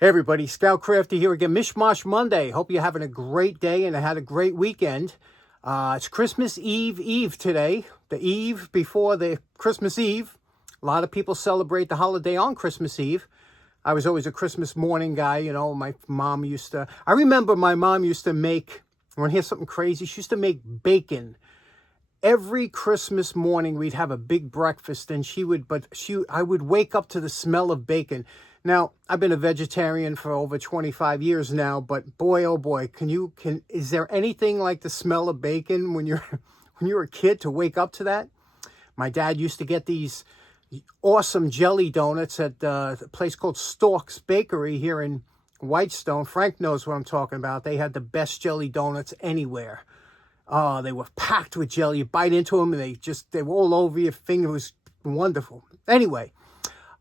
Hey everybody, Scout Crafty here again. Mishmash Monday. Hope you're having a great day and had a great weekend. It's Christmas Eve today. The eve before the Christmas Eve. A lot of people celebrate the holiday on Christmas Eve. I was always a Christmas morning guy. You know, my mom used to... I remember my mom used to make... You want to hear something crazy? She used to make bacon. Every Christmas morning we'd have a big breakfast and I would wake up to the smell of bacon. Now, I've been a vegetarian for over 25 years now, but boy, oh boy, is there anything like the smell of bacon when you're a kid to wake up to that? My dad used to get these awesome jelly donuts at a place called Stork's Bakery here in Whitestone. Frank knows what I'm talking about. They had the best jelly donuts anywhere. Oh, they were packed with jelly. You bite into them and they were all over your finger. It was wonderful. Anyway,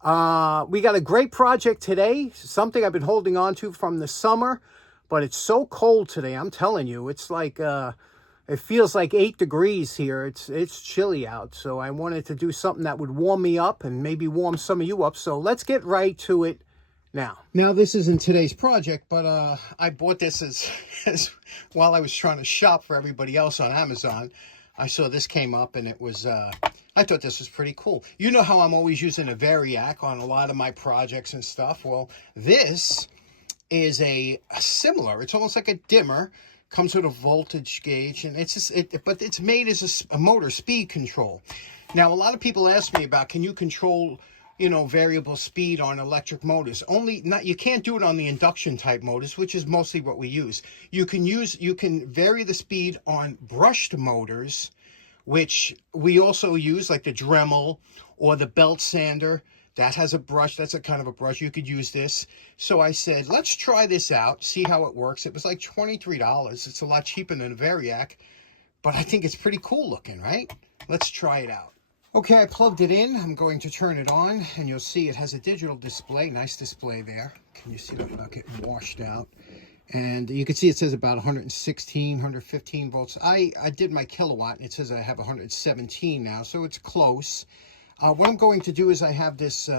we got a great project today. Something I've been holding on to from the summer, but it's so cold today. I'm telling you, it's like, it feels like 8 degrees here. It's chilly out. So I wanted to do something that would warm me up and maybe warm some of you up. So let's get right to it. Now this isn't today's project, but I bought this as while I was trying to shop for everybody else on Amazon. I saw this came up and it was, I thought this was pretty cool. You know how I'm always using a Variac on a lot of my projects and stuff. Well, this is a similar, it's almost like a dimmer, comes with a voltage gauge, and but it's made as a motor speed control. Now, a lot of people ask me about, can you control, you know, variable speed on electric motors? You can't do it on the induction type motors, which is mostly what we use. You can vary the speed on brushed motors, which we also use, like the Dremel or the belt sander. That has a brush. That's a kind of a brush. You could use this. So I said, let's try this out, see how it works. It was like $23. It's a lot cheaper than a Variac, but I think it's pretty cool looking, right? Let's try it out. Okay, I plugged it in. I'm going to turn it on, and you'll see it has a digital display. Nice display there. Can you see that without getting washed out? And you can see it says about 116, 115 volts. I did my kilowatt, and it says I have 117 now, so it's close. What I'm going to do is I have this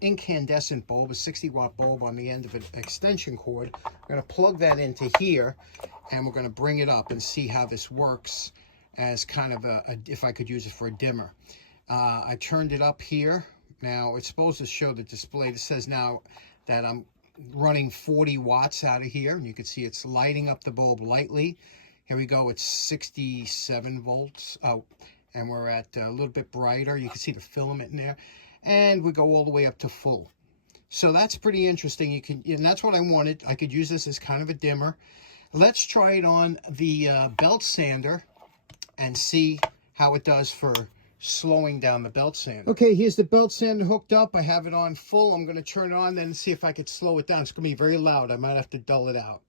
incandescent bulb, a 60-watt bulb on the end of an extension cord. I'm going to plug that into here, and we're going to bring it up and see how this works as kind of if I could use it for a dimmer. I turned it up here. Now, it's supposed to show the display. It says now that I'm running 40 watts out of here. And you can see it's lighting up the bulb lightly. Here we go. It's 67 volts. Oh, and we're at a little bit brighter. You can see the filament in there. And we go all the way up to full. So that's pretty interesting. And that's what I wanted. I could use this as kind of a dimmer. Let's try it on the belt sander and see how it does for slowing down the belt sander. Okay, here's the belt sander hooked up. I have it on full. I'm going to turn it on then and see if I could slow it down. It's going to be very loud. I might have to dull it out.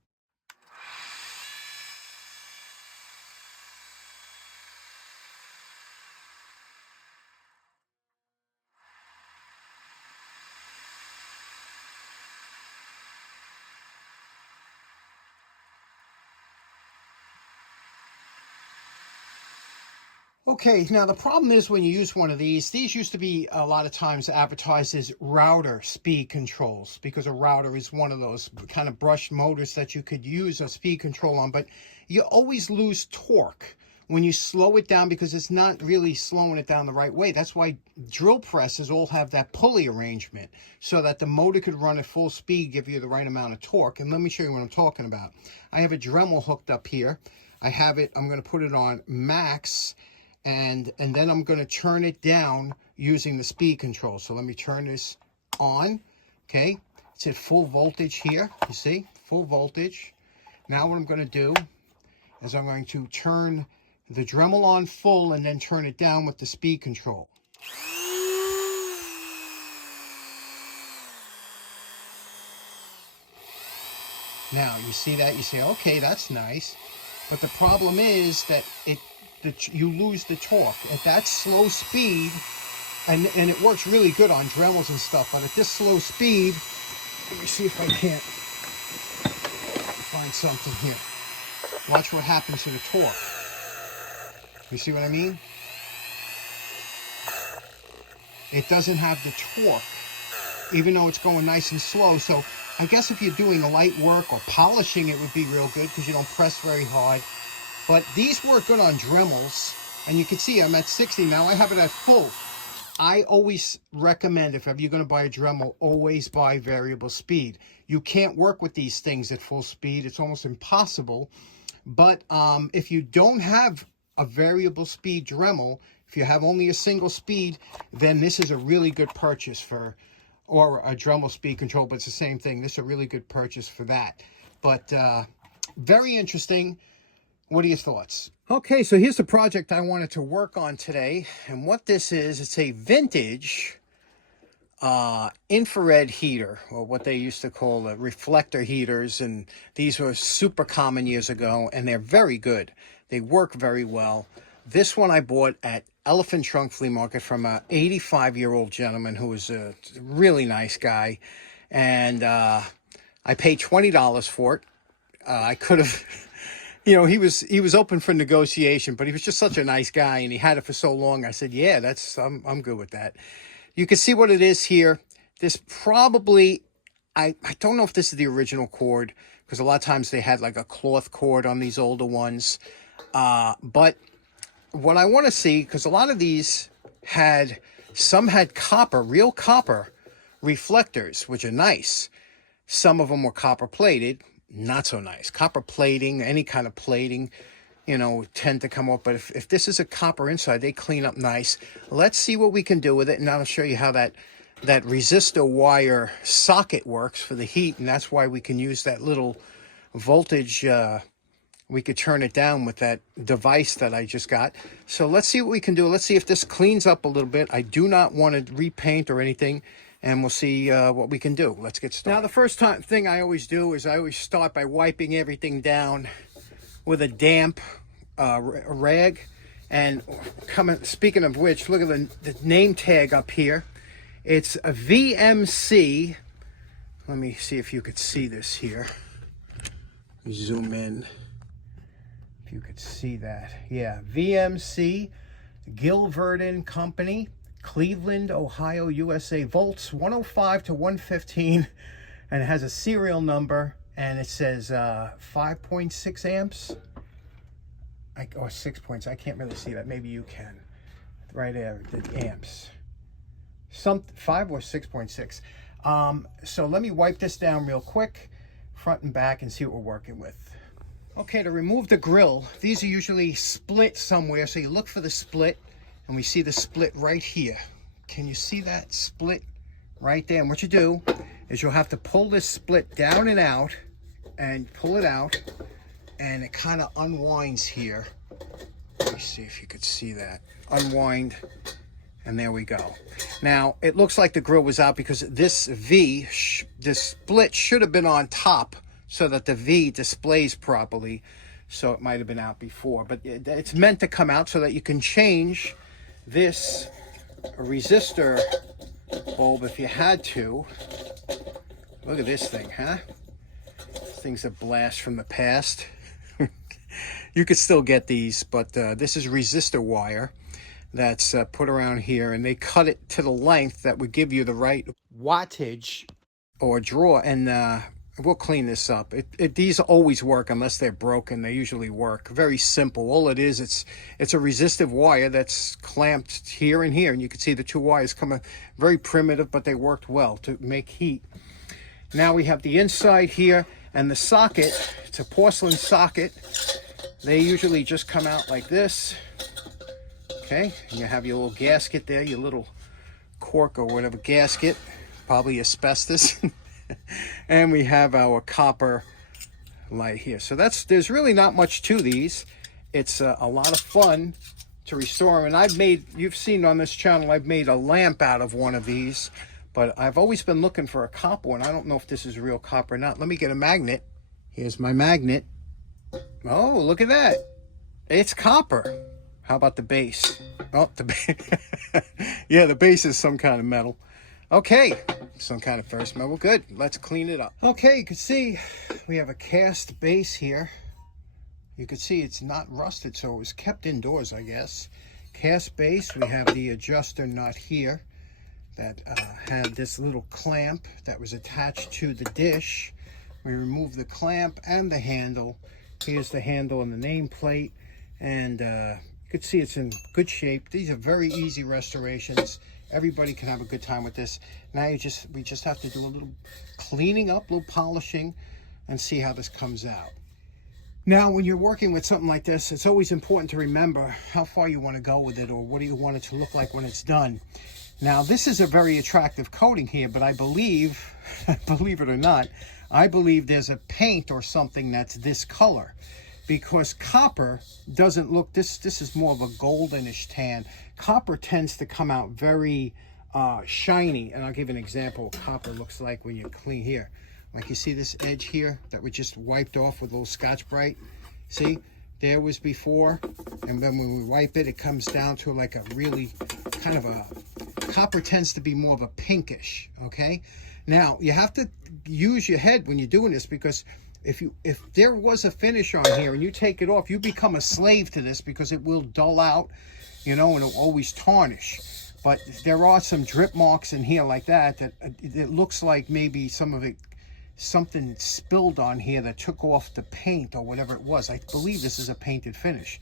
Okay, now the problem is when you use one of these used to be a lot of times advertised as router speed controls, because a router is one of those kind of brushed motors that you could use a speed control on, but you always lose torque when you slow it down because it's not really slowing it down the right way. That's why drill presses all have that pulley arrangement so that the motor could run at full speed, give you the right amount of torque. And let me show you what I'm talking about. I have a Dremel hooked up here. I'm going to put it on max, and then I'm going to turn it down using the speed control. So let me turn this on. Okay, it's at full voltage here. You see, full voltage. Now what I'm going to do is I'm going to turn the Dremel on full and then turn it down with the speed control. Now you see that, you say, okay, that's nice, but the problem is that you lose the torque at that slow speed, and it works really good on Dremels and stuff, but at this slow speed, let me see if I can't find something here. Watch what happens to the torque. You see what I mean? It doesn't have the torque even though it's going nice and slow. So I guess if you're doing light work or polishing, it would be real good because you don't press very hard. But these work good on Dremels, and you can see I'm at 60 now. I have it at full. I always recommend, if ever you're going to buy a Dremel, always buy variable speed. You can't work with these things at full speed. It's almost impossible. But if you don't have a variable speed Dremel, if you have only a single speed, then this is a really good purchase for, or a Dremel speed control, but it's the same thing. This is a really good purchase for that. But very interesting. What are your thoughts? Okay, so here's the project I wanted to work on today. And what this is, it's a vintage infrared heater, or what they used to call reflector heaters. And these were super common years ago, and they're very good. They work very well. This one I bought at Elephant Trunk Flea Market from an 85-year-old gentleman who was a really nice guy. And I paid $20 for it. I could have... You know, he was open for negotiation, but he was just such a nice guy, and he had it for so long. I said, yeah, I'm good with that. You can see what it is here. This probably, I don't know if this is the original cord, because a lot of times they had like a cloth cord on these older ones. But what I want to see, because a lot of these some had copper, real copper reflectors, which are nice. Some of them were copper plated. Not so nice. Copper plating, any kind of plating, you know, tend to come off. But if this is a copper inside, they clean up nice. Let's see what we can do with it. And I'll show you how that resistor wire socket works for the heat. And that's why we can use that little voltage. We could turn it down with that device that I just got. So let's see what we can do. Let's see if this cleans up a little bit. I do not want to repaint or anything. And we'll see what we can do. Let's get started. Now, the first thing I always do is I always start by wiping everything down with a damp rag. And speaking of which, look at the name tag up here. It's a VMC. Let me see if you could see this here. Zoom in. If you could see that. Yeah, VMC, Gill-Virden Company. Cleveland, Ohio, USA, volts 105 to 115, and it has a serial number, and it says 5.6 amps, or 6 points. I can't really see that. Maybe you can. Right there, the amps. 5 or 6.6. So let me wipe this down real quick, front and back, and see what we're working with. Okay, to remove the grill, these are usually split somewhere, so you look for the split. And we see the split right here. Can you see that split right there? And what you do is you'll have to pull this split down and out, and pull it out, and it kind of unwinds here. Let me see if you could see that. Unwind, and there we go. Now, it looks like the grill was out because this this split should have been on top so that the V displays properly. So it might have been out before, but it's meant to come out so that you can change this resistor bulb if you had to. Look at this thing, huh? This thing's a blast from the past. You could still get these, but this is resistor wire that's put around here, and they cut it to the length that would give you the right wattage or draw. And we'll clean this up. These always work unless they're broken. They usually work. Very simple. All it is, it's a resistive wire that's clamped here and here. And you can see the two wires coming very primitive, but they worked well to make heat. Now we have the inside here and the socket. It's a porcelain socket. They usually just come out like this. Okay, and you have your little gasket there, your little cork or whatever gasket, probably asbestos. And we have our copper light here. So there's really not much to these. It's a lot of fun to restore them. And you've seen on this channel, I've made a lamp out of one of these, but I've always been looking for a copper one. I don't know if this is real copper or not. Let me get a magnet. Here's my magnet. Oh, look at that. It's copper. How about the base? Oh, yeah, the base is some kind of metal. Okay, some kind of ferrous metal. Good, let's clean it up. Okay, you can see we have a cast base here. You can see it's not rusted, so it was kept indoors, I guess. Cast base, we have the adjuster nut here that had this little clamp that was attached to the dish. We removed the clamp and the handle. Here's the handle and the nameplate, and you can see it's in good shape. These are very easy restorations. Everybody can have a good time with this. Now we just have to do a little cleaning up, a little polishing, and see how this comes out. Now, when you're working with something like this, it's always important to remember how far you want to go with it, or what do you want it to look like when it's done. Now, this is a very attractive coating here, but I believe, believe it or not, I believe there's a paint or something that's this color, because copper doesn't look, this is more of a goldenish tan. Copper tends to come out very shiny, and I'll give an example of what copper looks like when you clean here. Like you see this edge here that we just wiped off with a little Scotch-Brite? See, there was before, and then when we wipe it, it comes down to like a really kind of a, copper tends to be more of a pinkish, okay? Now, you have to use your head when you're doing this, because if there was a finish on here and you take it off, you become a slave to this, because it will dull out, you know, and it'll always tarnish. But there are some drip marks in here like that, that it looks like maybe some of it, something spilled on here that took off the paint or whatever it was. I believe this is a painted finish.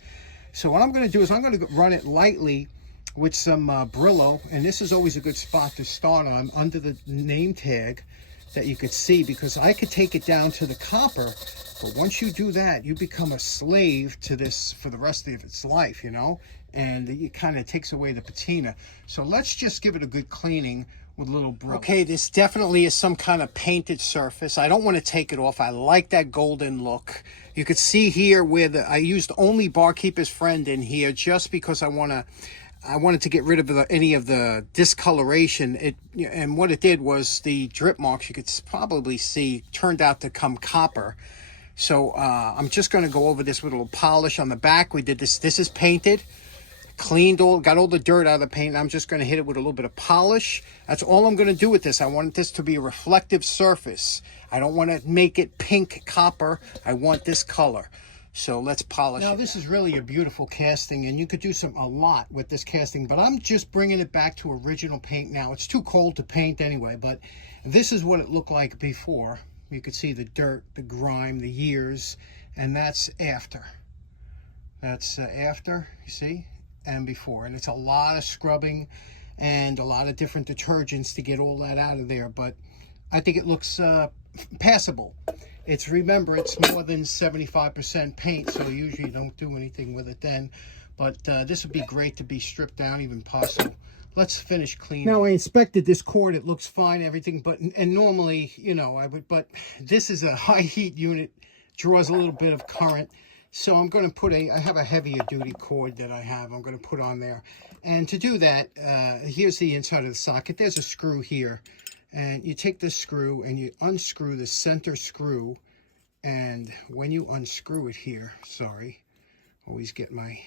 So what I'm going to do is I'm going to run it lightly with some Brillo, and this is always a good spot to start on, under the name tag that you could see, because I could take it down to the copper, but once you do that, you become a slave to this for the rest of its life, you know, and it kind of takes away the patina. So let's just give it a good cleaning with a little Brillo. Okay, this definitely is some kind of painted surface. I don't want to take it off. I like that golden look. You could see here where I used only Barkeeper's Friend in here, just because I wanted to get rid of any of the discoloration. And what it did was the drip marks, you could probably see, turned out to come copper. So I'm just going to go over this with a little polish on the back. We did this. This is painted. Cleaned got all the dirt out of the paint. I'm just going to hit it with a little bit of polish. That's all I'm going to do with this. I want this to be a reflective surface. I don't want to make it pink copper. I want this color. So let's polish it. Now, this is really a beautiful casting, and you could do a lot with this casting, but I'm just bringing it back to original paint now. It's too cold to paint anyway, but this is what it looked like before. You could see the dirt, the grime, the years, and that's after. That's after, you see? And before, and it's a lot of scrubbing and a lot of different detergents to get all that out of there, but I think it looks passable. Remember, it's more than 75% paint, so usually you don't do anything with it then, but this would be great to be stripped down even possible. Let's finish cleaning. Now, I inspected this cord. It looks fine, everything, and normally, you know, I would, but this is a high heat unit, draws a little bit of current. So I'm going to put I have a heavier duty cord that I'm going to put on there. And to do that, here's the inside of the socket. There's a screw here. And you take this screw and you unscrew the center screw. And when you unscrew it here, sorry, always get my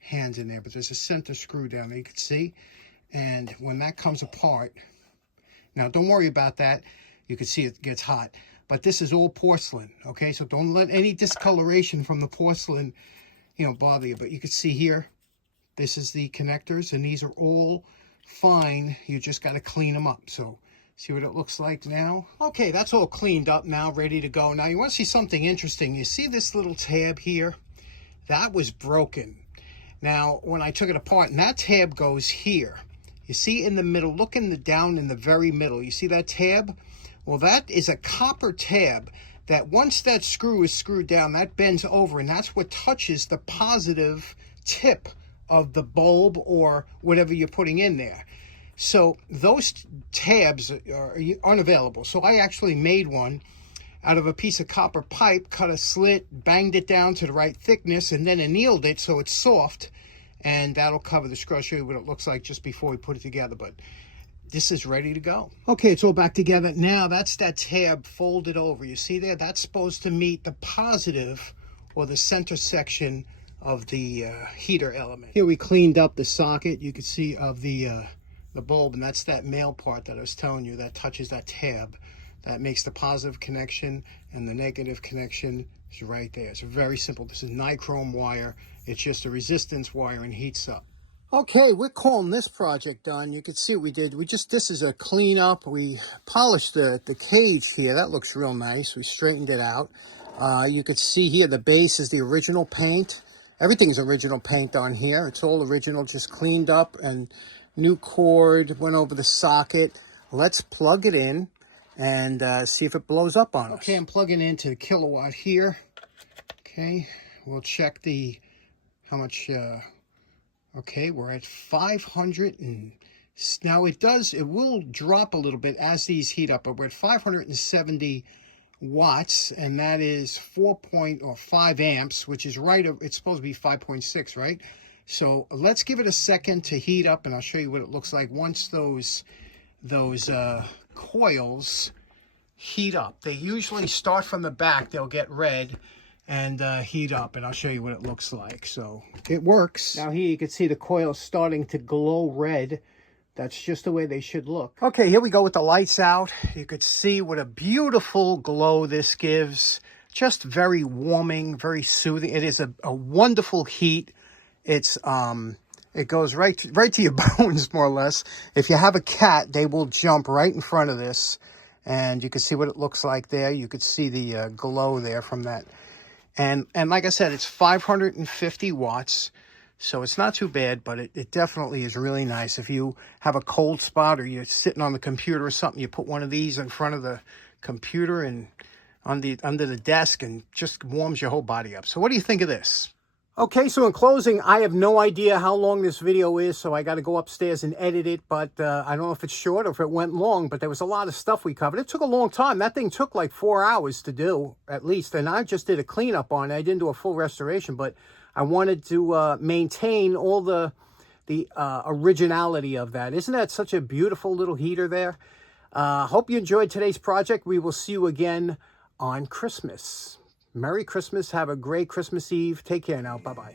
hands in there, but there's a center screw down there, you can see. And when that comes apart, now don't worry about that. You can see it gets hot. But this is all porcelain, okay? So don't let any discoloration from the porcelain, you know, bother you. But you can see here, this is the connectors, and these are all fine. You just got to clean them up. So see what it looks like now? Okay, that's all cleaned up now, ready to go. Now you want to see something interesting. You see this little tab here? That was broken. Now, when I took it apart, and that tab goes here. You see in the middle, look down in the very middle. You see that tab? Well, that is a copper tab that once that screw is screwed down, that bends over, and that's what touches the positive tip of the bulb or whatever you're putting in there. So those tabs are unavailable. So I actually made one out of a piece of copper pipe, cut a slit, banged it down to the right thickness, and then annealed it so it's soft, and that'll cover the screw. I'll show you what it looks like just before we put it together, but this is ready to go. Okay, it's all back together. Now, that's that tab folded over. You see there? That's supposed to meet the positive or the center section of the heater element. Here we cleaned up the socket, you can see, of the bulb, and that's that male part that I was telling you that touches that tab. That makes the positive connection, and the negative connection is right there. It's very simple. This is nichrome wire. It's just a resistance wire and heats up. Okay, we're calling this project done. You can see what we did. This is a cleanup. We polished the cage here. That looks real nice. We straightened it out. You could see here the base is the original paint. Everything's original paint on here. It's all original, just cleaned up, and new cord went over the socket. Let's plug it in and see if it blows up on us. Okay, I'm plugging into the kilowatt here. Okay, we'll check how much... Okay, we're at 500 and now it will drop a little bit as these heat up, but we're at 570 watts, and that is 5 amps, which is right. It's supposed to be 5.6, right? So let's give it a second to heat up, and I'll show you what it looks like once those coils heat up. They usually start from the back. They'll get red and heat up, and I'll show you what it looks like. So it works. Now here you can see the coils starting to glow red. That's just the way they should look. Okay, here we go with the lights out. You could see what a beautiful glow this gives. Just very warming, very soothing. It is a wonderful heat. It goes right to your bones, more or less. If you have a cat, they will jump right in front of this, and you can see what it looks like there. You could see the glow there from that. And like I said, it's 550 watts, so it's not too bad, but it definitely is really nice. If you have a cold spot or you're sitting on the computer or something, you put one of these in front of the computer and under the desk, and just warms your whole body up. So what do you think of this? Okay, so in closing, I have no idea how long this video is, so I got to go upstairs and edit it, but I don't know if it's short or if it went long, but there was a lot of stuff we covered. It took a long time. That thing took like 4 hours to do, at least, and I just did a cleanup on it. I didn't do a full restoration, but I wanted to maintain all the originality of that. Isn't that such a beautiful little heater there? Hope you enjoyed today's project. We will see you again on Christmas. Merry Christmas. Have a great Christmas Eve. Take care now. Bye-bye.